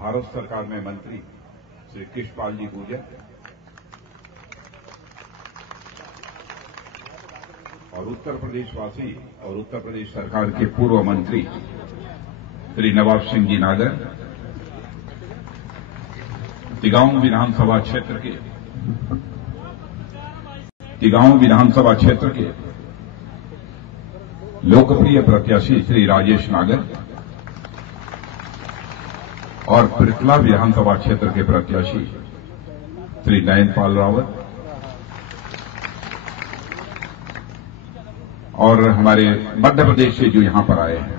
भारत सरकार में मंत्री श्री कृष्णपाल जी गुर्जर और उत्तर प्रदेशवासी और उत्तर प्रदेश सरकार के पूर्व मंत्री श्री नवाब सिंह जी नागर, तिगांव विधानसभा क्षेत्र के लोकप्रिय प्रत्याशी श्री राजेश नागर और पृथला विधानसभा क्षेत्र के प्रत्याशी श्री नयनपाल रावत और हमारे मध्य प्रदेश से जो यहां पर आए हैं,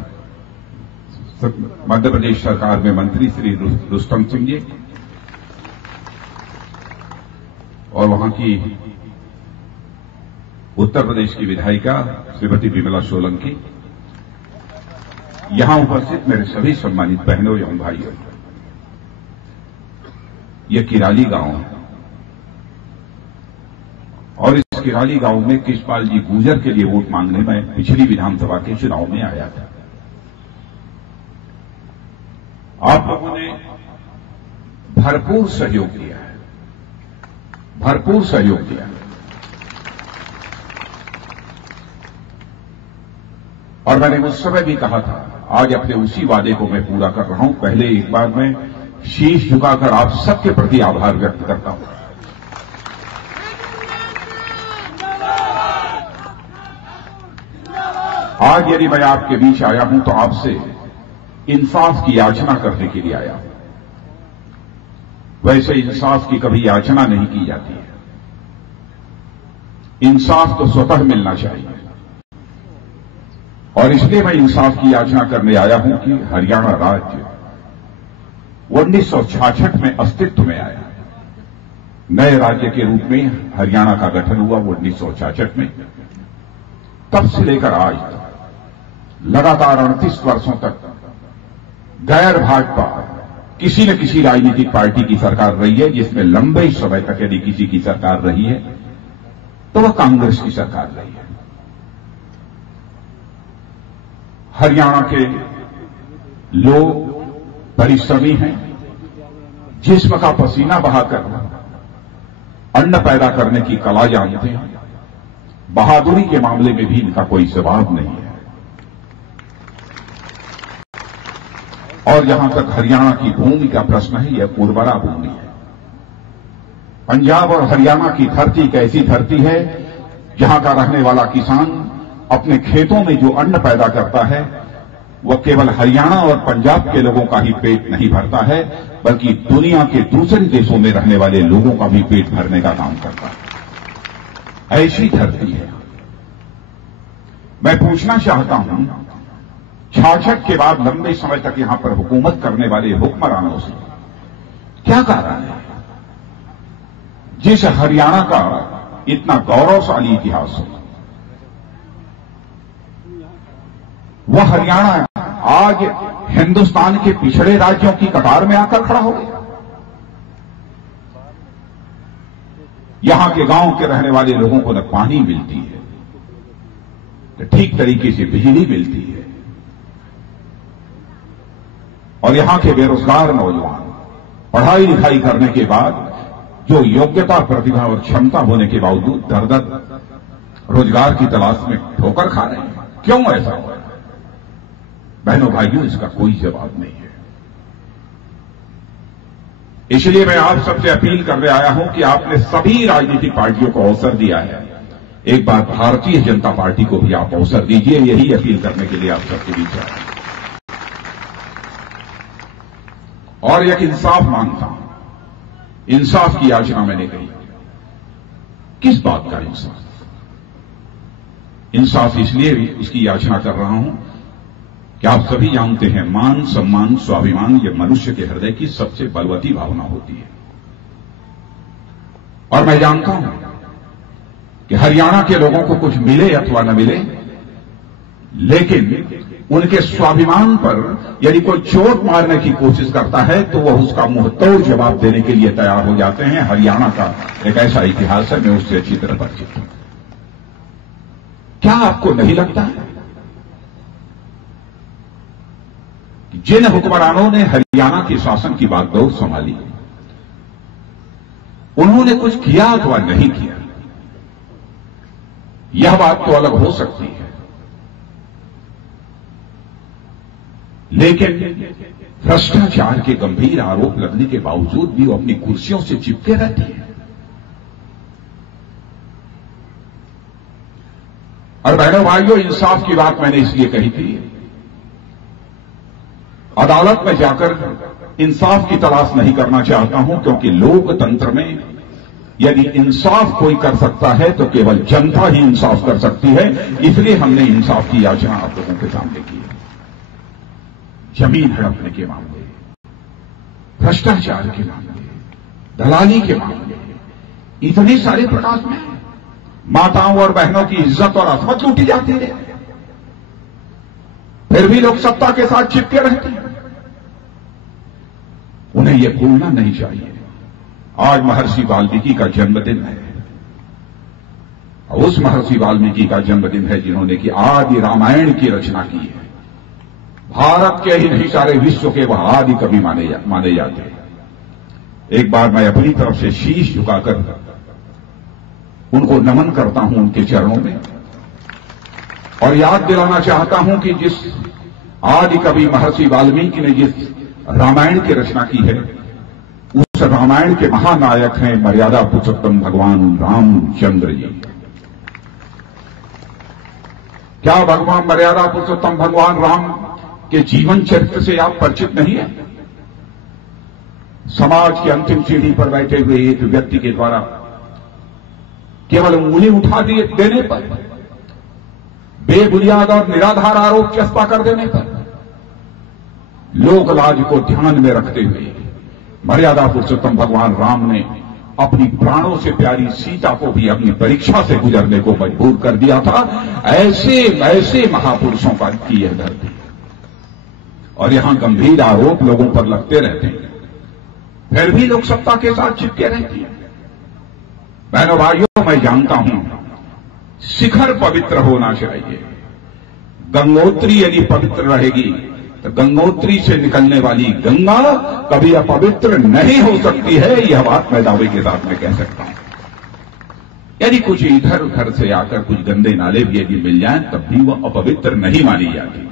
मध्य प्रदेश सरकार में मंत्री श्री रुस्तम सिंह जी और वहां की उत्तर प्रदेश की विधायिका श्रीमती विमला सोलंकी, यहां उपस्थित मेरे सभी सम्मानित बहनों एवं भाइयों, यह किराली गांव है और इस किराली गांव में कृष्णपाल जी गुर्जर के लिए वोट मांगने में पिछली विधानसभा के चुनाव में आया था। आप लोगों ने भरपूर सहयोग दिया है, भरपूर सहयोग दिया है और मैंने उस समय भी कहा था, आज अपने उसी वादे को मैं पूरा कर रहा हूं। पहले एक बार मैं शीश झुकाकर आप सबके प्रति आभार व्यक्त करता हूं। आज यदि मैं आपके बीच आया हूं तो आपसे इंसाफ की याचना करने के लिए आया हूं। वैसे इंसाफ की कभी याचना नहीं की जाती है, इंसाफ तो स्वतः मिलना चाहिए और इसलिए मैं इंसाफ की याचना करने आया हूं कि हरियाणा राज्य 1966 में अस्तित्व में आया। नए राज्य के रूप में हरियाणा का गठन हुआ 1966 में। तब से लेकर आज तक लगातार 38 वर्षों तक गैर भाजपा किसी न किसी राजनीतिक पार्टी की सरकार रही है। जिसमें लंबे समय तक यदि किसी की सरकार रही है तो वह कांग्रेस की सरकार रही है। हरियाणा के लोग परिश्रमी हैं, जिस्म का पसीना बहाकर अन्न पैदा करने की कला जानते हैं। बहादुरी के मामले में भी इनका कोई जवाब नहीं है। और जहां तक हरियाणा की भूमि का प्रश्न है, यह उर्वरा भूमि है। पंजाब और हरियाणा की धरती एक ऐसी धरती है जहां का रहने वाला किसान अपने खेतों में जो अन्न पैदा करता है वह केवल हरियाणा और पंजाब के लोगों का ही पेट नहीं भरता है, बल्कि दुनिया के दूसरे देशों में रहने वाले लोगों का भी पेट भरने का काम करता है। ऐसी धरती है। मैं पूछना चाहता हूं, 66 के बाद लंबे समय तक यहां पर हुकूमत करने वाले हुक्मरानों से क्या कारण है? जिस हरियाणा का इतना गौरवशाली इतिहास हो, वह हरियाणा आज हिंदुस्तान के पिछड़े राज्यों की कतार में आकर खड़ा हो गया। यहां के गांव के रहने वाले लोगों को न पानी मिलती है, न ठीक तरीके से बिजली मिलती है और यहां के बेरोजगार नौजवान पढ़ाई लिखाई करने के बाद जो योग्यता, प्रतिभा और क्षमता होने के बावजूद दर-दर रोजगार की तलाश में ठोकर खा रहे हैं। क्यों ऐसा हो रहा है? बहनों भाइयों, इसका कोई जवाब नहीं है। इसलिए मैं आप सबसे अपील करने आया हूं कि आपने सभी राजनीतिक पार्टियों को अवसर दिया है, एक बार भारतीय जनता पार्टी को भी आप अवसर दीजिए। यही अपील करने के लिए आप सबके बीच आया और एक इंसाफ मांगता हूं। इंसाफ की याचना मैंने कही। किस बात का इंसाफ? इंसाफ इसलिए इसकी याचना कर रहा हूं कि आप सभी जानते हैं, मान, सम्मान, स्वाभिमान ये मनुष्य के हृदय की सबसे बलवती भावना होती है। और मैं जानता हूं कि हरियाणा के लोगों को कुछ मिले अथवा न मिले, लेकिन उनके स्वाभिमान पर यदि कोई चोट मारने की कोशिश करता है तो वह उसका मुंहतोड़ जवाब देने के लिए तैयार हो जाते हैं। हरियाणा का एक ऐसा इतिहास है, मैं उससे अच्छी तरह परिचित हूं। क्या आपको नहीं लगता है जिन हुक्मरानों ने हरियाणा के शासन की बागडोर संभाली, उन्होंने कुछ किया अथवा नहीं किया, यह बात तो अलग हो सकती है, लेकिन भ्रष्टाचार के गंभीर आरोप लगने के बावजूद भी वो अपनी कुर्सियों से चिपके रहती है। और बहनों भाइयों, इंसाफ की बात मैंने इसलिए कही थी, अदालत में जाकर इंसाफ की तलाश नहीं करना चाहता हूं, क्योंकि लोकतंत्र में यदि इंसाफ कोई कर सकता है तो केवल जनता ही इंसाफ कर सकती है। इसलिए हमने इंसाफ की याचना आप लोगों के सामने की है। जमीन हड़पने के मामले, भ्रष्टाचार के मामले, दलाली के मामले, इतने सारे प्रकाश में माताओं और बहनों की इज्जत और असमत लूटी जाती है, फिर भी लोग सत्ता के साथ चिपके रहते हैं। उन्हें यह भूलना नहीं चाहिए, आज महर्षि वाल्मीकि का जन्मदिन है। उस महर्षि वाल्मीकि का जन्मदिन है जिन्होंने कि आदि रामायण की रचना की है। भारत के ही नहीं, सारे विश्व के वह आदि कवि माने जाते हैं। एक बार मैं अपनी तरफ से शीश झुकाकर उनको नमन करता हूं उनके चरणों में, और याद दिलाना चाहता हूं कि जिस आदि कवि महर्षि वाल्मीकि ने जिस रामायण की रचना की है, उस रामायण के महानायक हैं मर्यादा पुरुषोत्तम भगवान रामचंद्र जी। क्या भगवान मर्यादा पुरुषोत्तम भगवान राम के जीवन चरित्र से आप परिचित नहीं है? समाज की अंतिम सीढ़ी पर बैठे हुए एक व्यक्ति के द्वारा केवल उंगली उठा देने पर, बेबुनियाद और निराधार आरोप चस्पा कर देने पर, लोक लाज को ध्यान में रखते हुए मर्यादा पुरुषोत्तम भगवान राम ने अपनी प्राणों से प्यारी सीता को भी अपनी परीक्षा से गुजरने को मजबूर कर दिया था। ऐसे महापुरुषों पर की यह धरती, और यहां गंभीर आरोप लोगों पर लगते रहते हैं, फिर भी लोग सत्ता के साथ चिपके रहते हैं। बहनों भाइयों, मैं जानता हूं शिखर पवित्र होना चाहिए। गंगोत्री यदि पवित्र रहेगी तो गंगोत्री से निकलने वाली गंगा कभी अपवित्र नहीं हो सकती है। यह बात मैं दावे के साथ में कह सकता हूं। यदि कुछ इधर उधर से आकर कुछ गंदे नाले भी यदि मिल जाएं, तब भी वह अपवित्र नहीं मानी जाती।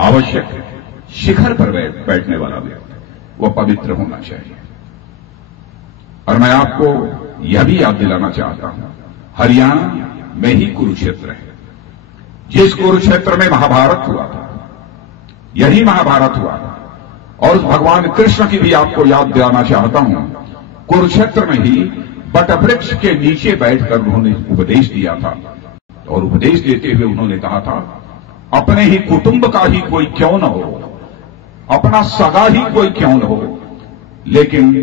आवश्यक है शिखर पर बैठने वाला व्यक्ति वह पवित्र होना चाहिए। और मैं आपको यह भी याद दिलाना चाहता हूं, हरियाणा में ही कुरुक्षेत्र है। जिस कुरुक्षेत्र में महाभारत हुआ था, यही महाभारत हुआ था। और उस भगवान कृष्ण की भी आपको याद दिलाना चाहता हूं, कुरुक्षेत्र में ही बटवृक्ष के नीचे बैठकर उन्होंने उपदेश दिया था। और उपदेश देते हुए उन्होंने कहा था, अपने ही कुटुंब का ही कोई क्यों न हो, अपना सगा ही कोई क्यों न हो, लेकिन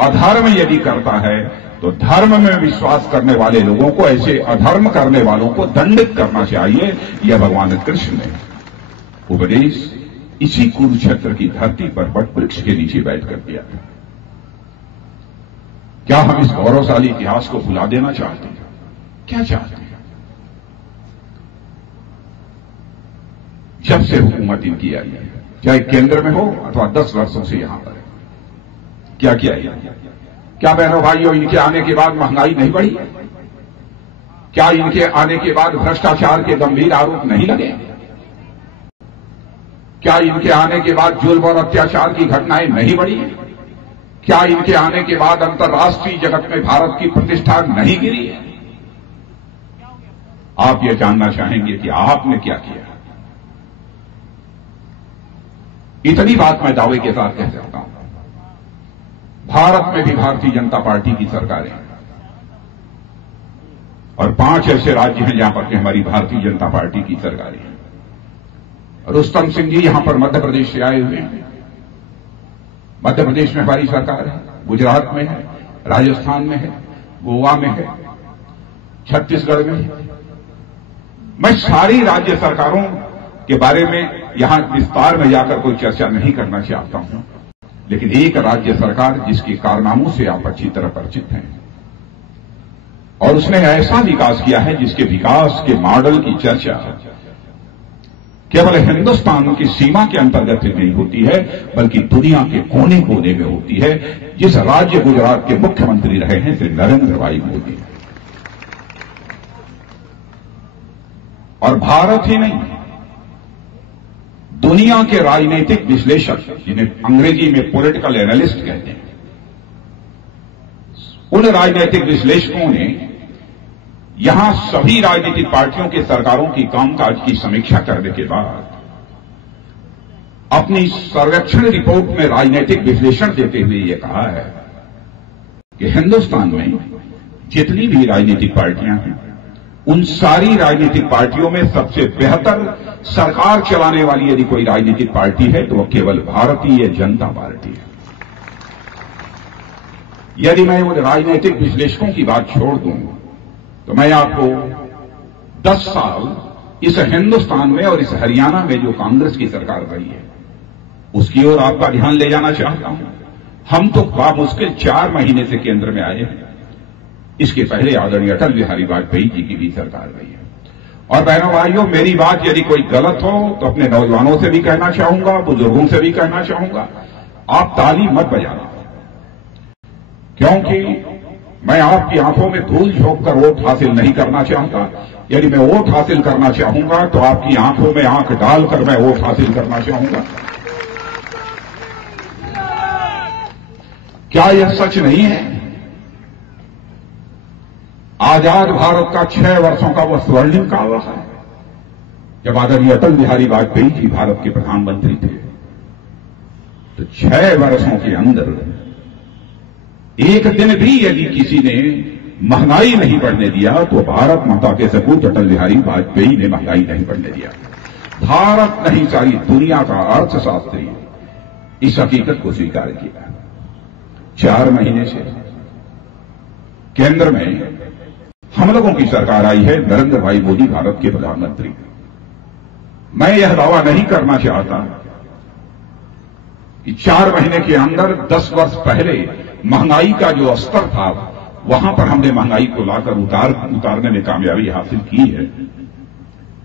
अधर्म यदि करता है तो धर्म में विश्वास करने वाले लोगों को, ऐसे अधर्म करने वालों को दंडित करना चाहिए। यह भगवान कृष्ण ने उपदेश इसी कुरुक्षेत्र की धरती पर वटवृक्ष के नीचे बैठकर दिया था। क्या हम इस गौरवशाली इतिहास को भुला देना चाहते हैं? क्या चाहते हैं? जब से हुकूमत इनकी आई है, चाहे केंद्र में हो अथवा 10 वर्षों से यहां पर, क्या किया है? क्या बहनों भाइयों, इनके आने के बाद महंगाई नहीं बढ़ी? क्या इनके आने के बाद भ्रष्टाचार के गंभीर आरोप नहीं लगे? क्या इनके आने के बाद जुल्म और अत्याचार की घटनाएं नहीं बढ़ी? क्या इनके आने के बाद अंतर्राष्ट्रीय जगत में भारत की प्रतिष्ठा नहीं गिरी? आप यह जानना चाहेंगे कि आपने क्या किया। इतनी बात मैं दावे के साथ कह सकता हूं, भारत में भी भारतीय जनता पार्टी की सरकार है, और 5 ऐसे राज्य हैं जहां पर कि हमारी भारतीय जनता पार्टी की सरकार है। रुस्तम सिंह जी यहां पर मध्य प्रदेश से आए हुए हैं। मध्य प्रदेश में हमारी सरकार है, गुजरात में है, राजस्थान में है, गोवा में है, छत्तीसगढ़ में है। मैं सारी राज्य सरकारों के बारे में यहां विस्तार में जाकर कोई चर्चा नहीं करना चाहता हूं, लेकिन एक राज्य सरकार जिसके कारनामों से आप अच्छी तरह परिचित हैं, और उसने ऐसा विकास किया है जिसके विकास के मॉडल की चर्चा केवल हिंदुस्तान की सीमा के अंतर्गत ही नहीं होती है, बल्कि दुनिया के कोने कोने में होती है। जिस राज्य गुजरात के मुख्यमंत्री रहे हैं श्री नरेंद्र भाई मोदी, और भारत ही नहीं, दुनिया के राजनीतिक विश्लेषक, जिन्हें अंग्रेजी में पॉलिटिकल एनालिस्ट कहते हैं, उन राजनीतिक विश्लेषकों ने यहां सभी राजनीतिक पार्टियों के सरकारों की कामकाज की समीक्षा करने के बाद अपनी सर्वेक्षण रिपोर्ट में राजनीतिक विश्लेषण देते हुए यह कहा है कि हिंदुस्तान में जितनी भी राजनीतिक पार्टियां हैं, उन सारी राजनीतिक पार्टियों में सबसे बेहतर सरकार चलाने वाली यदि कोई राजनीतिक पार्टी है तो वह केवल भारतीय जनता पार्टी है। यदि मैं उन राजनीतिक विश्लेषकों की बात छोड़ दूं तो मैं आपको 10 साल इस हिंदुस्तान में और इस हरियाणा में जो कांग्रेस की सरकार रही है उसकी ओर आपका ध्यान ले जाना चाहता हूं। हम तो बामुश्किल 4 महीने से केंद्र में आए हैं। इसके पहले आदरणीय अटल बिहारी वाजपेयी जी की भी सरकार रही है। और बहनों भाइयों, मेरी बात यदि कोई गलत हो तो अपने नौजवानों से भी कहना चाहूंगा, बुजुर्गों से भी कहना चाहूंगा, आप ताली मत बजाना, क्योंकि मैं आपकी आंखों में धूल झोंक कर वोट हासिल नहीं करना चाहता। यदि मैं वोट हासिल करना चाहूंगा तो आपकी आंखों में आंख डालकर मैं वोट हासिल करना चाहूंगा। क्या यह सच नहीं है? आजाद भारत का 6 वर्षों का वह स्वर्णिम काल है जब आदरणीय अटल बिहारी वाजपेयी जी भारत के प्रधानमंत्री थे, तो 6 वर्षों के अंदर एक दिन भी यदि किसी ने महंगाई नहीं बढ़ने दिया तो भारत माता के सपूत अटल बिहारी वाजपेयी ने महंगाई नहीं बढ़ने दिया। भारत नहीं, सारी दुनिया का अर्थशास्त्री इस हकीकत को स्वीकार किया। 4 महीने से केंद्र में हम लोगों की सरकार आई है, नरेंद्र भाई मोदी भारत के प्रधानमंत्री। मैं यह दावा नहीं करना चाहता कि 4 महीने के अंदर 10 वर्ष पहले महंगाई का जो स्तर था वहां पर हमने महंगाई को लाकर उतारने में कामयाबी हासिल की है।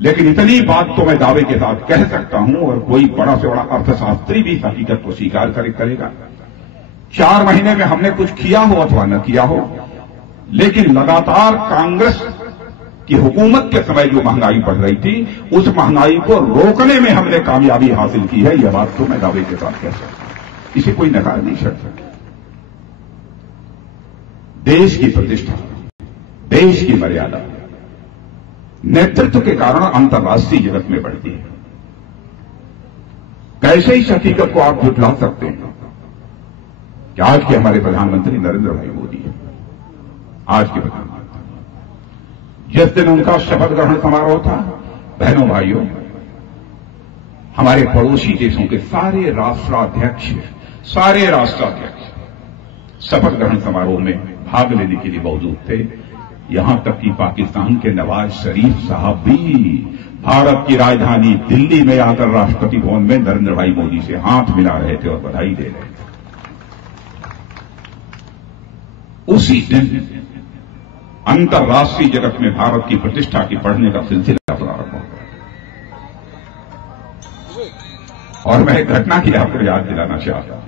लेकिन इतनी बात तो मैं दावे के साथ कह सकता हूं, और कोई बड़ा से बड़ा अर्थशास्त्री भी इस हकीकत को स्वीकार करेगा, 4 महीने में हमने कुछ किया हो अथवा न किया हो, लेकिन लगातार कांग्रेस की हुकूमत के समय जो महंगाई बढ़ रही थी उस महंगाई को रोकने में हमने कामयाबी हासिल की है। यह बात तो मैं दावे के साथ कह सकता हूं, इसे कोई नकार नहीं सकता। देश की प्रतिष्ठा, देश की मर्यादा नेतृत्व के कारण अंतर्राष्ट्रीय जगत में बढ़ती है। कैसे इस हकीकत को आप झुठला सकते हैं कि आज के हमारे प्रधानमंत्री नरेंद्र भाई मोदी हैं, आज के प्रधानमंत्री, जिस दिन उनका शपथ ग्रहण समारोह था, बहनों भाइयों, हमारे पड़ोसी देशों के सारे राष्ट्राध्यक्ष शपथ ग्रहण समारोह में भाग लेने के लिए मौजूद थे। यहां तक कि पाकिस्तान के नवाज शरीफ साहब भी भारत की राजधानी दिल्ली में आकर राष्ट्रपति भवन में नरेंद्र भाई मोदी से हाथ मिला रहे थे और बधाई दे रहे थे। उसी दिन अंतर्राष्ट्रीय जगत में भारत की प्रतिष्ठा की बढ़ने का सिलसिला प्रारंभ हो गया। और मैं एक घटना की आपको याद दिलाना चाहता हूं।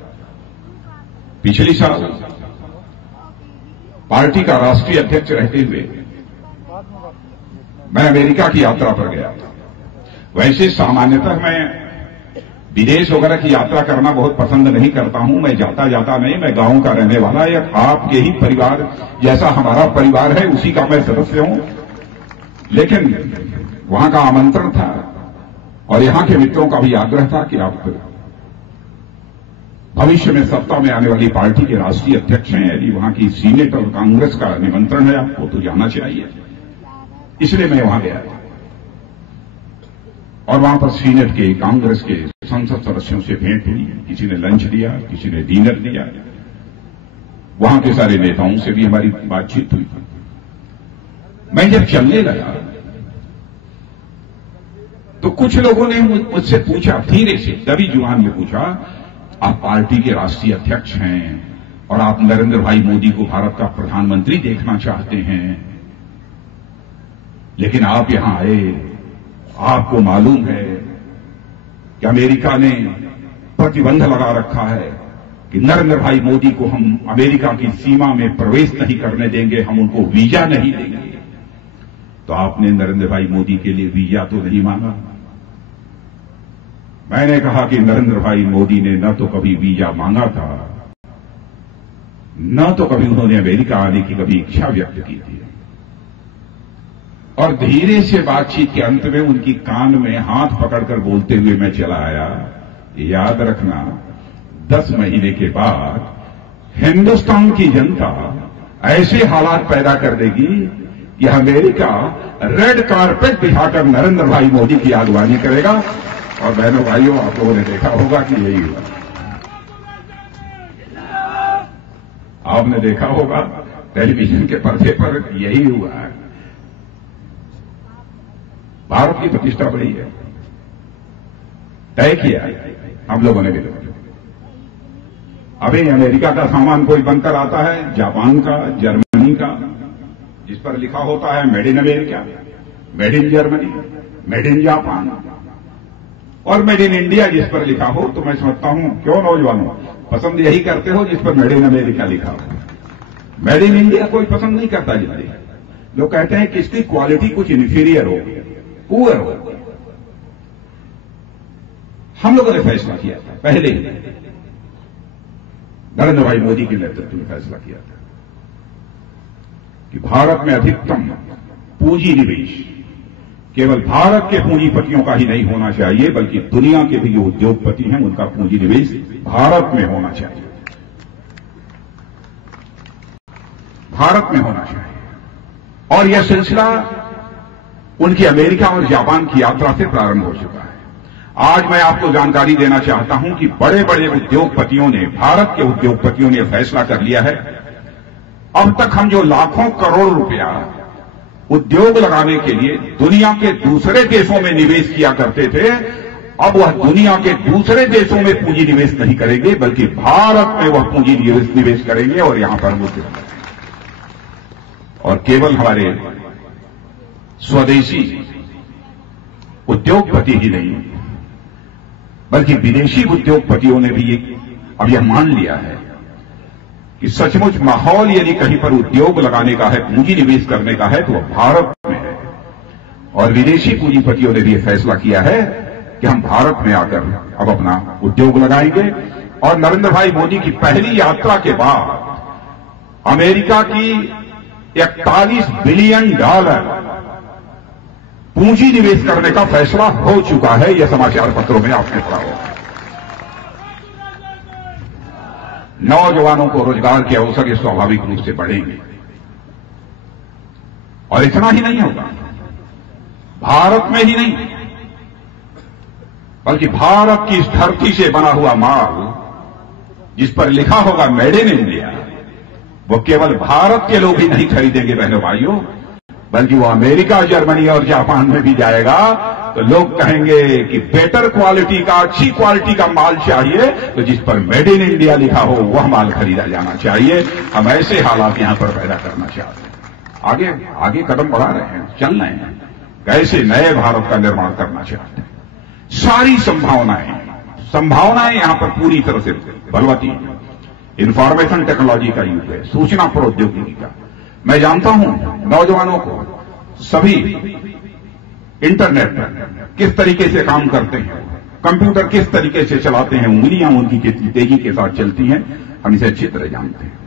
पिछली साल पार्टी का राष्ट्रीय अध्यक्ष रहते हुए मैं अमेरिका की यात्रा पर गया था। वैसे सामान्यतः मैं विदेश वगैरह की यात्रा करना बहुत पसंद नहीं करता हूं। मैं जाता नहीं, मैं गांव का रहने वाला, या आपके ही परिवार जैसा हमारा परिवार है उसी का मैं सदस्य हूं। लेकिन वहां का आमंत्रण था और यहां के मित्रों का भी आग्रह था कि आप भविष्य में सत्ता में आने वाली पार्टी के राष्ट्रीय अध्यक्ष हैं, यदि वहां की सीनेट और कांग्रेस का निमंत्रण है आपको तो जाना चाहिए। इसलिए मैं वहां गया और वहां पर सीनेट के, कांग्रेस के संसद सदस्यों से भेंट हुई। किसी ने लंच दिया, किसी ने डिनर दिया। वहां के सारे नेताओं से भी हमारी बातचीत हुई। मैं जब चलने लगा तो कुछ लोगों ने मुझसे पूछा, धीरे से दबी जुबान में पूछा, आप पार्टी के राष्ट्रीय अध्यक्ष हैं और आप नरेंद्र भाई मोदी को भारत का प्रधानमंत्री देखना चाहते हैं, लेकिन आप यहां आए, आपको मालूम है कि अमेरिका ने प्रतिबंध लगा रखा है कि नरेंद्र भाई मोदी को हम अमेरिका की सीमा में प्रवेश नहीं करने देंगे, हम उनको वीजा नहीं देंगे। तो आपने नरेंद्र भाई मोदी के लिए वीजा तो नहीं मांगा। मैंने कहा कि नरेंद्र भाई मोदी ने न तो कभी वीजा मांगा था, न तो कभी उन्होंने अमेरिका आने की कभी इच्छा व्यक्त की थी। और धीरे से बातचीत के अंत में उनकी कान में हाथ पकड़कर बोलते हुए मैं चला आया, याद रखना 10 महीने के बाद हिंदुस्तान की जनता ऐसे हालात पैदा कर देगी कि अमेरिका रेड कारपेट बिछाकर नरेंद्र भाई मोदी की अगवानी करेगा। और बहनों भाइयों, आप लोगों ने देखा होगा कि यही हुआ। आपने देखा होगा टेलीविजन के पर्दे पर यही हुआ है। भारत की प्रतिष्ठा बढ़ी है, तय किया है हम लोगों ने भी। अभी अमेरिका का सामान कोई बनकर आता है, जापान का, जर्मनी का, जिस पर लिखा होता है made in America, made in Germany, made in Japan और मेड इन इंडिया जिस पर लिखा हो, तो मैं समझता हूं क्यों नौजवानों पसंद यही करते हो जिस पर मेड इन अमेरिका लिखा हो। मेड इन इंडिया कोई पसंद नहीं करता। जल्दी लोग कहते हैं कि इसकी क्वालिटी कुछ इन्फीरियर हो, पुअर हो। हम लोगों ने फैसला किया था पहले ही, नरेंद्र भाई मोदी के नेतृत्व में फैसला किया था कि भारत में अधिकतम पूंजी निवेश केवल भारत के पूंजीपतियों का ही नहीं होना चाहिए, बल्कि दुनिया के भी जो उद्योगपति हैं उनका पूंजी निवेश भारत में होना चाहिए, भारत में होना चाहिए। और यह सिलसिला उनकी अमेरिका और जापान की यात्रा से प्रारंभ हो चुका है। आज मैं आपको जानकारी देना चाहता हूं कि बड़े बड़े उद्योगपतियों ने, भारत के उद्योगपतियों ने फैसला कर लिया है, अब तक हम जो लाखों करोड़ रुपया उद्योग लगाने के लिए दुनिया के दूसरे देशों में निवेश किया करते थे, अब वह दुनिया के दूसरे देशों में पूंजी निवेश नहीं करेंगे, बल्कि भारत में वह पूंजी निवेश करेंगे और यहां पर मुद्दे और केवल हमारे स्वदेशी उद्योगपति ही नहीं, बल्कि विदेशी उद्योगपतियों ने भी अब यह मान लिया है कि सचमुच माहौल यदि कहीं पर उद्योग लगाने का है, पूंजी निवेश करने का है, तो वह भारत में है। और विदेशी पूंजीपतियों ने भी यह फैसला किया है कि हम भारत में आकर अब अपना उद्योग लगाएंगे। और नरेंद्र भाई मोदी की पहली यात्रा के बाद अमेरिका की $41 बिलियन पूंजी निवेश करने का फैसला हो चुका है। यह समाचार पत्रों में आपने पढ़ा होगा। नौजवानों को रोजगार के अवसर ये स्वाभाविक रूप से बढ़ेंगे। और इतना ही नहीं होगा, भारत में ही नहीं, बल्कि भारत की इस धरती से बना हुआ माल जिस पर लिखा होगा मेड इन इंडिया, वो केवल भारत के लोग ही नहीं खरीदेंगे बहनों भाइयों, बल्कि वो अमेरिका, जर्मनी और जापान में भी जाएगा। तो लोग कहेंगे कि बेटर क्वालिटी का, अच्छी क्वालिटी का माल चाहिए, तो जिस पर मेड इन इंडिया लिखा हो वह माल खरीदा जाना चाहिए। हम ऐसे हालात यहां पर पैदा करना चाहते हैं। आगे आगे कदम बढ़ा रहे हैं, चल रहे हैं, कैसे नए भारत का निर्माण करना चाहते हैं। सारी संभावनाएं यहां पर पूरी तरह से बलवती है। इंफॉर्मेशन टेक्नोलॉजी का युग है, सूचना प्रौद्योगिकी का। मैं जानता हूं नौजवानों को सभी इंटरनेट पर किस तरीके से काम करते हैं, कंप्यूटर किस तरीके से चलाते हैं, उंगलियां उनकी कितनी तेजी के साथ चलती हैं, हम इसे अच्छी तरह जानते हैं।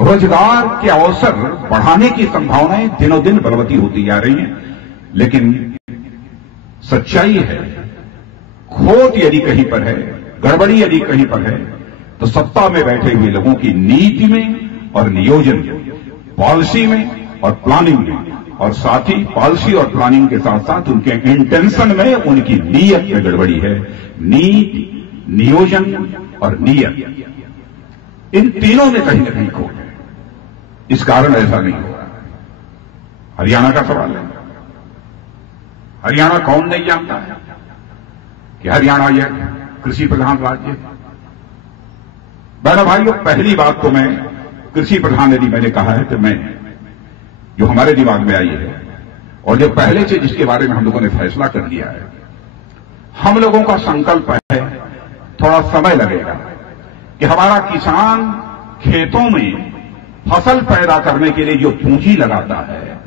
रोजगार के अवसर बढ़ाने की संभावनाएं दिनों दिन बलवती होती जा रही हैं, लेकिन सच्चाई है, खोट यदि कहीं पर है, गड़बड़ी यदि कहीं पर है, तो सत्ता में बैठे हुए लोगों की नीति में और नियोजन में, पॉलिसी में और प्लानिंग में, और साथ ही पॉलिसी और प्लानिंग के साथ साथ उनके इंटेंशन में, उनकी नीयत में गड़बड़ी है। नीति, नियोजन और नीयत, इन तीनों में कहीं न कहीं खोट है। इस कारण ऐसा नहीं हो रहा। हरियाणा का सवाल है, हरियाणा कौन नहीं जानता है कि हरियाणा यह कृषि प्रधान राज्य है। बहनों भाइयों, पहली बात तो मैं कृषि प्रधान यदि मैंने कहा है तो मैं जो हमारे दिमाग में आई है और जो पहले से जिसके बारे में हम लोगों ने फैसला कर लिया है, हम लोगों का संकल्प है, थोड़ा समय लगेगा कि हमारा किसान खेतों में फसल पैदा करने के लिए जो पूंजी लगाता है,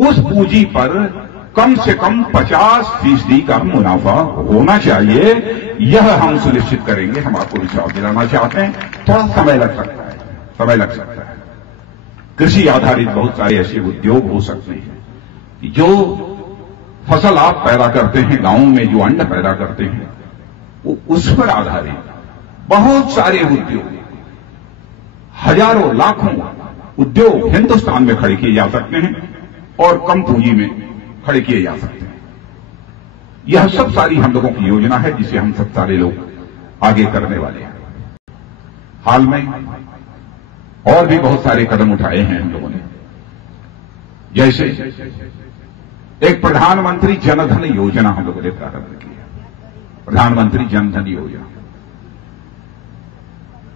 उस पूंजी पर कम से कम 50% का मुनाफा होना चाहिए। यह हम सुनिश्चित करेंगे। हम आपको विश्वास दिलाना चाहते हैं, थोड़ा समय लग सकता है, समय लग सकता है। कृषि आधारित बहुत सारे ऐसे उद्योग हो सकते हैं कि जो फसल आप पैदा करते हैं, गांवों में जो अन्न पैदा करते हैं, वो उस पर आधारित बहुत सारे उद्योग, हजारों लाखों उद्योग हिंदुस्तान में खड़े किए जा सकते हैं और कम पूंजी में खड़े किए जा सकते हैं। यह सब सारी हम लोगों की योजना है जिसे हम सब सारे लोग आगे करने वाले हैं। हाल में और भी बहुत सारे कदम उठाए हैं हम लोगों ने, जैसे एक प्रधानमंत्री जनधन योजना हम लोगों ने प्रारंभ की है। प्रधानमंत्री जनधन योजना,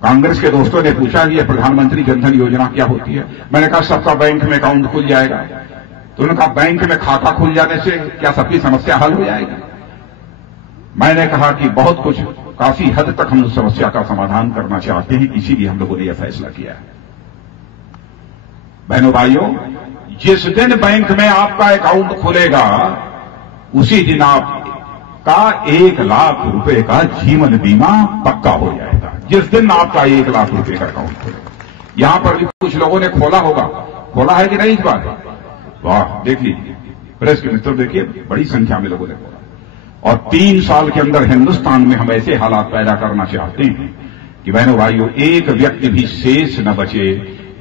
कांग्रेस के दोस्तों ने पूछा कि यह प्रधानमंत्री जनधन योजना क्या होती है। मैंने कहा सबका बैंक में अकाउंट खुल जाएगा। तो उन्होंने कहा बैंक में खाता खुल जाने से क्या सबकी समस्या हल हो जाएगी। मैंने कहा कि बहुत कुछ, काफी हद तक हम उस समस्या का समाधान करना चाहते हैं, इसीलिए हम लोगों ने यह फैसला किया है। बहनों भाइयों, जिस दिन बैंक में आपका अकाउंट खुलेगा उसी दिन आपका 1 लाख रुपए का जीवन बीमा पक्का हो जाएगा। जिस दिन आपका 1 लाख रुपए का अकाउंट खुलेगा। यहां पर भी कुछ लोगों ने खोला होगा, खोला है कि नहीं इस बार? वाह, देख लीजिए, प्रेस के मित्र देखिए, बड़ी संख्या में लोगों ने खोला। और 3 साल के अंदर हिंदुस्तान में हम ऐसे हालात पैदा करना चाहते हैं कि बहनों भाइयों, एक व्यक्ति भी शेष न बचे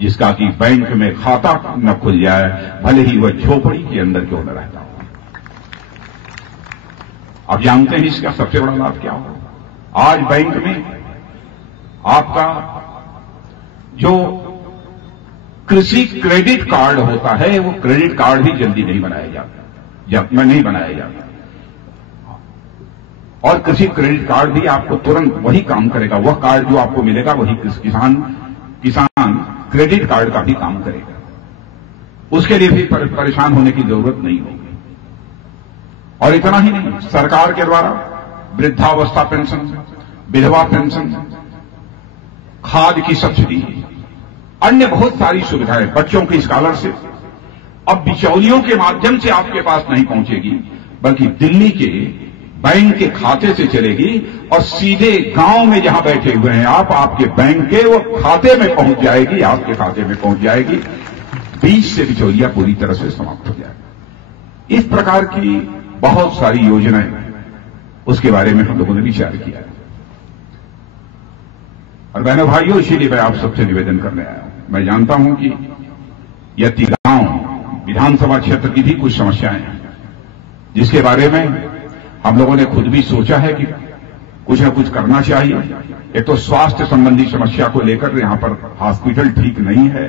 जिसका कि बैंक में खाता न खुल जाए, भले ही वह झोपड़ी के अंदर क्यों न रहता हो। आप जानते हैं इसका सबसे बड़ा लाभ क्या हो? आज बैंक में आपका जो कृषि क्रेडिट कार्ड होता है, वो क्रेडिट कार्ड भी जल्दी नहीं बनाया जाता, नहीं बनाया जाता। और कृषि क्रेडिट कार्ड भी आपको तुरंत वही काम करेगा, वह कार्ड जो आपको मिलेगा वही किसान क्रेडिट कार्ड का भी काम करेगा। उसके लिए भी परेशान होने की जरूरत नहीं होगी। और इतना ही नहीं, सरकार के द्वारा वृद्धावस्था पेंशन, विधवा पेंशन, खाद की सब्सिडी, अन्य बहुत सारी सुविधाएं, बच्चों की स्कॉलरशिप अब बिचौलियों के माध्यम से आपके पास नहीं पहुंचेगी, बल्कि दिल्ली के बैंक के खाते से चलेगी और सीधे गांव में जहां बैठे हुए हैं आप, आपके बैंक के वो खाते में पहुंच जाएगी, आपके खाते में पहुंच जाएगी। बीच से बिचौलिया पूरी तरह से समाप्त हो जाएगा। इस प्रकार की बहुत सारी योजनाएं, उसके बारे में हम लोगों ने विचार किया है। और बहनों भाइयों, इसीलिए मैं आप सबसे निवेदन करने आया हूं। मैं जानता हूं कि यति गांव विधानसभा क्षेत्र की भी कुछ समस्याएं हैं, जिसके बारे में हम लोगों ने खुद भी सोचा है कि कुछ न कुछ करना चाहिए। एक तो स्वास्थ्य संबंधी समस्या को लेकर यहां पर हॉस्पिटल ठीक नहीं है।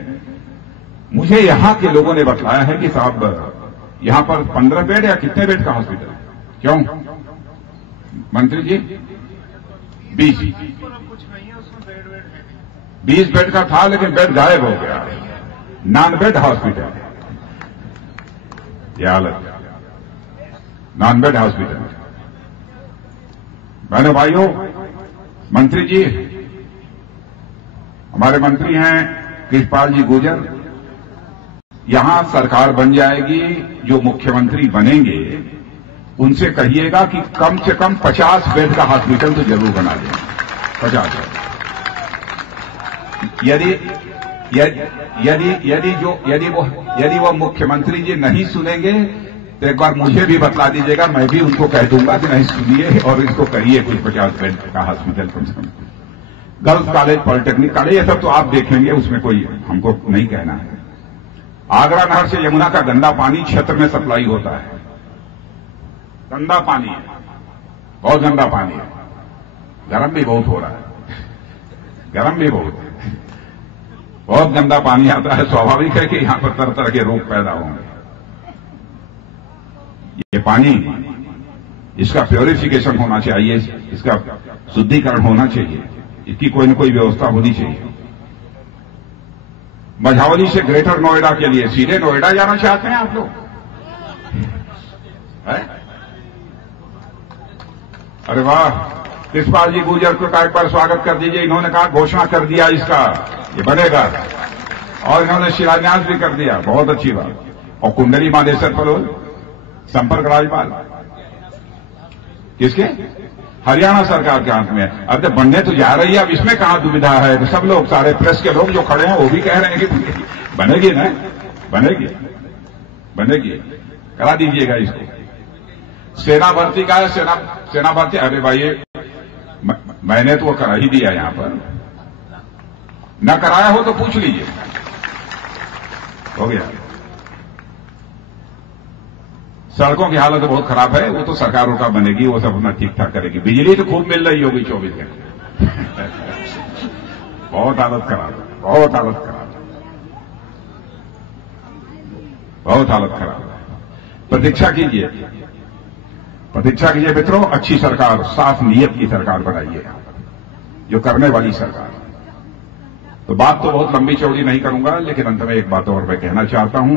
मुझे यहां के लोगों ने बताया है कि साहब यहां पर 15 बेड या कितने बेड का हॉस्पिटल है? क्यों मंत्री जी? 20 बेड का था, लेकिन बेड गायब हो गया। नॉन बेड हॉस्पिटल, यह हालत, नॉन बेड हॉस्पिटल। बहनों भाइयों, मंत्री जी, हमारे मंत्री हैं कृष्णपाल जी गुर्जर, यहां सरकार बन जाएगी, जो मुख्यमंत्री बनेंगे उनसे कहिएगा कि कम से कम 50 बेड का हॉस्पिटल तो जरूर बना दें। 50 बेड। यदि वो मुख्यमंत्री जी नहीं सुनेंगे तो एक बार मुझे भी बतला दीजिएगा, मैं भी उनको कह दूंगा कि नहीं सुनिए और इसको करिए कुछ 50 बेड का हॉस्पिटल कम से कम। गर्ल्स कॉलेज, पॉलिटेक्निक कॉलेज, ये सब तो आप देखेंगे, उसमें कोई हमको नहीं कहना है। आगरा नहर से यमुना का गंदा पानी क्षेत्र में सप्लाई होता है। गंदा पानी है, बहुत गंदा पानी है। गर्म भी बहुत हो रहा है, गर्म भी बहुत गंदा पानी आता है। स्वाभाविक है कि यहां पर तरह तरह के रोग पैदा होंगे। ये पानी, इसका प्योरिफिकेशन होना चाहिए, इसका शुद्धिकरण होना चाहिए, इसकी कोई न कोई व्यवस्था होनी चाहिए। मझौली से ग्रेटर नोएडा के लिए सीधे नोएडा जाना चाहते हैं आप लोग? अरे वाह, कृष्णपाल जी गुर्जर को एक बार स्वागत कर दीजिए। इन्होंने कहा घोषणा कर दिया इसका, ये बनेगा, और इन्होंने शिलान्यास भी कर दिया, बहुत अच्छी बात। और कुंडली मानेसर पर संपर्क राज्यपाल किसके? हरियाणा सरकार के हाथ में। अब जब बनने तो जा रही है, अब इसमें कहां दुविधा है? तो सब लोग, सारे प्रेस के लोग जो खड़े हैं वो भी कह रहे हैं कि बनेगी ना, बनेगी, बनेगी, करा दीजिएगा इसको। सेना भर्ती का है, सेना भर्ती, अरे भाई मैंने तो वो करा ही दिया, यहां पर न कराया हो तो पूछ लीजिए, हो गया। सड़कों की हालत बहुत खराब है, वो तो सरकार उनका बनेगी, वो सब अपना ठीक ठाक करेगी। बिजली तो खूब मिल रही होगी 24 घंटे। बहुत हालत खराब है, बहुत हालत खराब है, बहुत हालत खराब है। प्रतीक्षा कीजिए, प्रतीक्षा कीजिए मित्रों, अच्छी सरकार, साफ नीयत की सरकार बनाइए, जो करने वाली सरकार। तो बात तो बहुत लंबी चौड़ी नहीं करूंगा, लेकिन अंत में एक बात और मैं कहना चाहता हूं।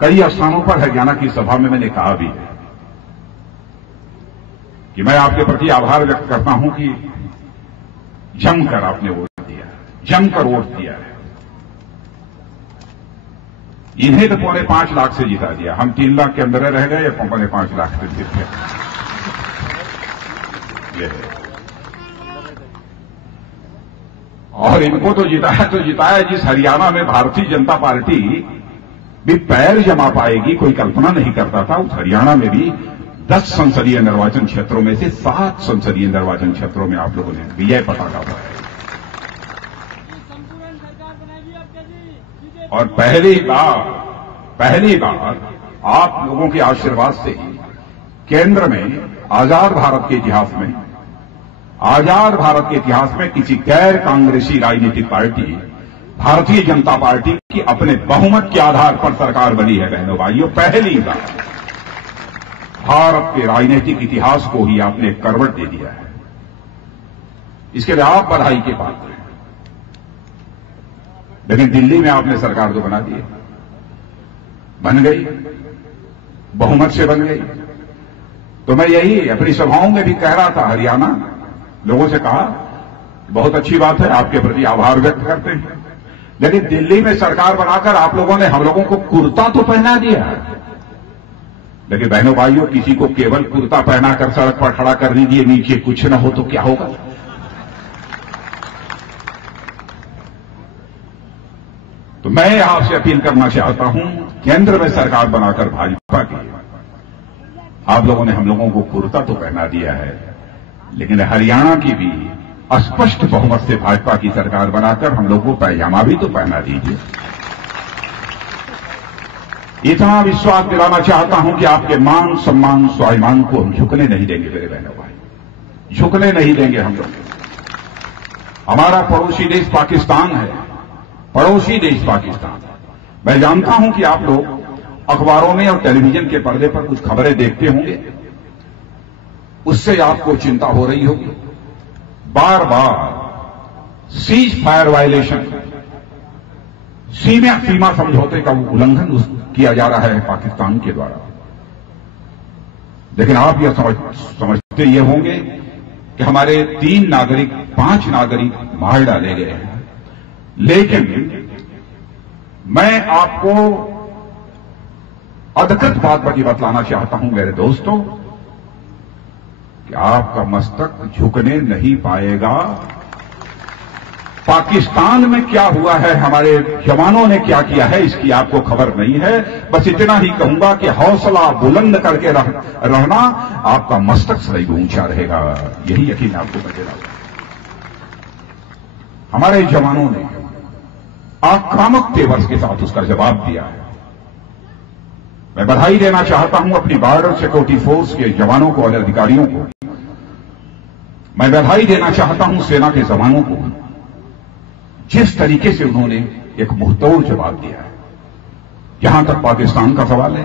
कई स्थानों पर हरियाणा की सभा में मैंने कहा भी है कि मैं आपके प्रति आभार व्यक्त करता हूं कि जमकर आपने वोट दिया, जमकर वोट दिया है। इन्हें तो 5.25 लाख से जिता दिया, हम 3 लाख के अंदर रह गए, 5.25 लाख से जीत गए। और इनको तो जिताया जिस हरियाणा में भारतीय जनता पार्टी भी पैर जमा पाएगी, कोई कल्पना नहीं करता था। उस हरियाणा में भी 10 संसदीय निर्वाचन क्षेत्रों में से 7 संसदीय निर्वाचन क्षेत्रों में आप लोगों ने विजय पताका फहराया। और पहली बार आप लोगों के आशीर्वाद से ही केंद्र में आजाद भारत के इतिहास में किसी गैर कांग्रेसी राजनीतिक पार्टी भारतीय जनता पार्टी की अपने बहुमत के आधार पर सरकार बनी है। बहनों भाइयों, पहली बार भारत के राजनीतिक इतिहास को ही आपने करवट दे दिया है। इसके लिए आप बधाई के पात्र हैं। लेकिन दिल्ली में आपने सरकार तो बना दी, बन गई, बहुमत से बन गई। तो मैं यही अपनी सभाओं में भी कह रहा था, हरियाणा लोगों से कहा, बहुत अच्छी बात है, आपके प्रति आभार व्यक्त करते हैं, लेकिन दिल्ली में सरकार बनाकर आप लोगों ने हम लोगों को कुर्ता तो पहना दिया है। लेकिन बहनों भाइयों, किसी को केवल कुर्ता पहनाकर सड़क पर खड़ा कर दीजिए, नीचे कुछ न हो तो क्या होगा? तो मैं आपसे अपील करना चाहता हूं, केंद्र में सरकार बनाकर भाजपा की आप लोगों ने हम लोगों को कुर्ता तो पहना दिया है, लेकिन हरियाणा की भी स्पष्ट बहुमत से भाजपा की सरकार बनाकर हम लोगों को पैजामा भी तो पहना दीजिए। इतना विश्वास दिलाना चाहता हूं कि आपके मान सम्मान स्वाभिमान को हम झुकने नहीं देंगे। मेरे बहनों भाई, झुकने नहीं देंगे हम लोग। हमारा पड़ोसी देश पाकिस्तान है, पड़ोसी देश पाकिस्तान। मैं जानता हूं कि आप लोग अखबारों में और टेलीविजन के पर्दे पर कुछ खबरें देखते होंगे, उससे आपको चिंता हो रही होगी। बार बार सीज फायर वायलेशन, सीमा समझौते का उल्लंघन किया जा रहा है पाकिस्तान के द्वारा। लेकिन आप यह समझते ये होंगे कि हमारे 5 नागरिक मार डाले गए हैं। लेकिन मैं आपको अद्भुत बात बतलाना चाहता हूं मेरे दोस्तों, कि आपका मस्तक झुकने नहीं पाएगा। पाकिस्तान में क्या हुआ है, हमारे जवानों ने क्या किया है, इसकी आपको खबर नहीं है। बस इतना ही कहूंगा कि हौसला बुलंद करके रहना, आपका मस्तक सदैव ऊंचा रहेगा। यही यकीन आपको मैं देना चाहता हूं। हमारे जवानों ने आक्रामक तेवर के साथ उसका जवाब दिया है। मैं बधाई देना चाहता हूं अपनी बॉर्डर सिक्योरिटी फोर्स के जवानों को और अधिकारियों को। मैं बधाई देना चाहता हूं सेना के जवानों को, जिस तरीके से उन्होंने एक मुंहतोड़ जवाब दिया है। जहां तक पाकिस्तान का सवाल है,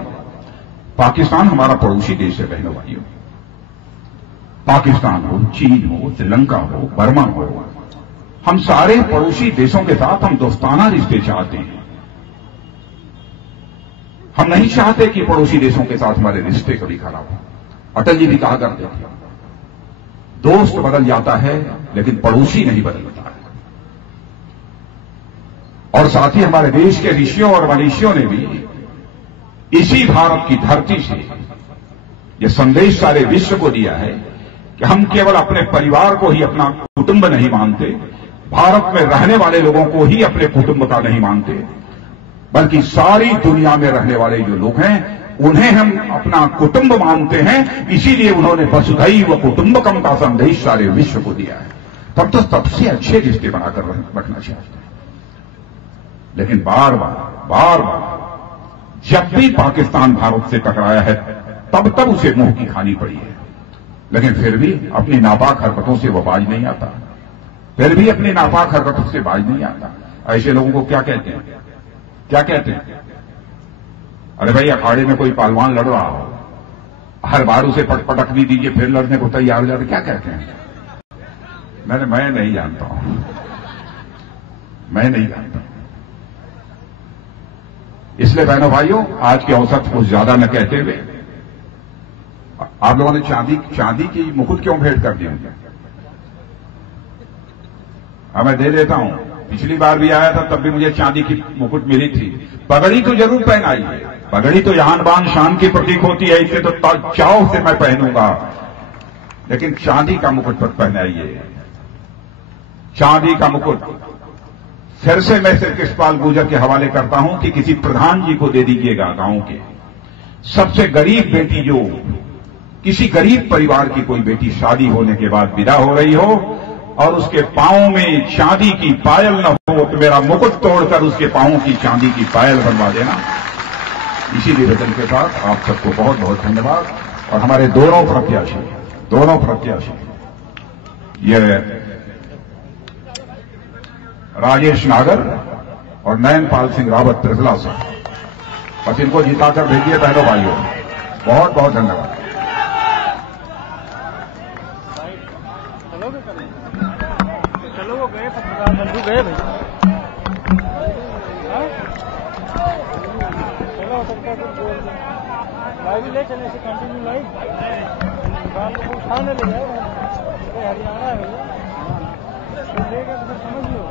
पाकिस्तान हमारा पड़ोसी देश है बहनों भाइयों। पाकिस्तान हो, चीन हो, श्रीलंका हो, बर्मा हो, हम सारे पड़ोसी देशों के साथ हम दोस्ताना रिश्ते चाहते हैं। हम नहीं चाहते कि पड़ोसी देशों के साथ हमारे रिश्ते कभी खराब हो। अटल जी भी कहा करते थे दोस्त बदल जाता है लेकिन पड़ोसी नहीं बदलता है। और साथ ही हमारे देश के ऋषियों और मनीषियों ने भी इसी भारत की धरती से यह संदेश सारे विश्व को दिया है कि हम केवल अपने परिवार को ही अपना कुटुंब नहीं मानते, भारत में रहने वाले लोगों को ही अपने कुटुंब का नहीं मानते, बल्कि सारी दुनिया में रहने वाले जो लोग हैं उन्हें हम अपना कुटुंब मानते हैं। इसीलिए उन्होंने वसुधैव कुटुंबकम का संदेश सारे विश्व को दिया है। तब तो सबसे अच्छे रिश्ते बनाकर रखना चाहिए। लेकिन बार बार जब भी पाकिस्तान भारत से टकराया है तब उसे मुंह की खानी पड़ी है, लेकिन फिर भी अपनी नापाक हरकतों से वो बाज नहीं आता, फिर भी अपनी नापाक हरकतों से बाज नहीं आता। ऐसे लोगों को क्या कहते हैं? क्या कहते हैं? अरे भाई, अखाड़े में कोई पहलवान लड़ रहा हो, हर बार उसे पटक भी दीजिए, फिर लड़ने को तैयार हो जाते, क्या कहते हैं? मैं नहीं जानता हूं, मैं नहीं जानता। इसलिए बहनों भाइयों, आज के अवसर कुछ ज्यादा न कहते हुए, आप लोगों ने चांदी की मुकुट क्यों भेंट कर दी मुझे? मैं दे देता हूं। पिछली बार भी आया था तब भी मुझे चांदी की मुकुट मिली थी। पगड़ी तो जरूर पहनाइए, पगड़ी तो आन बान शान की प्रतीक होती है, इसे तो चाव से मैं पहनूंगा, लेकिन चांदी का मुकुट पर पहनाइए, चांदी का मुकुट। फिर से मैं श्री कृष्णपाल गुर्जर के हवाले करता हूं कि किसी प्रधान जी को दे दीजिएगा। गांव के सबसे गरीब बेटी, जो किसी गरीब परिवार की कोई बेटी शादी होने के बाद विदा हो रही हो और उसके पांव में चांदी की पायल न हो, तो मेरा मुकुट तोड़कर उसके पांव की चांदी की पायल बनवा देना। इसी निवेदन के साथ आप सबको बहुत बहुत धन्यवाद। और हमारे दोनों प्रत्याशी ये राजेश नागर और नयनपाल सिंह रावत त्रिफला से, बस इनको जिताकर भेजिए बहनों भाइयों। बहुत बहुत धन्यवाद। चलो वो गए, पत्रकार बंधु गए भाई। चलो सबका कुछ बोल दो, लाइव ले चले से कंटिन्यू लाइव बाल को उठाने ले जाए। हरियाणा है भैया, तो लेगा तो समझ लो।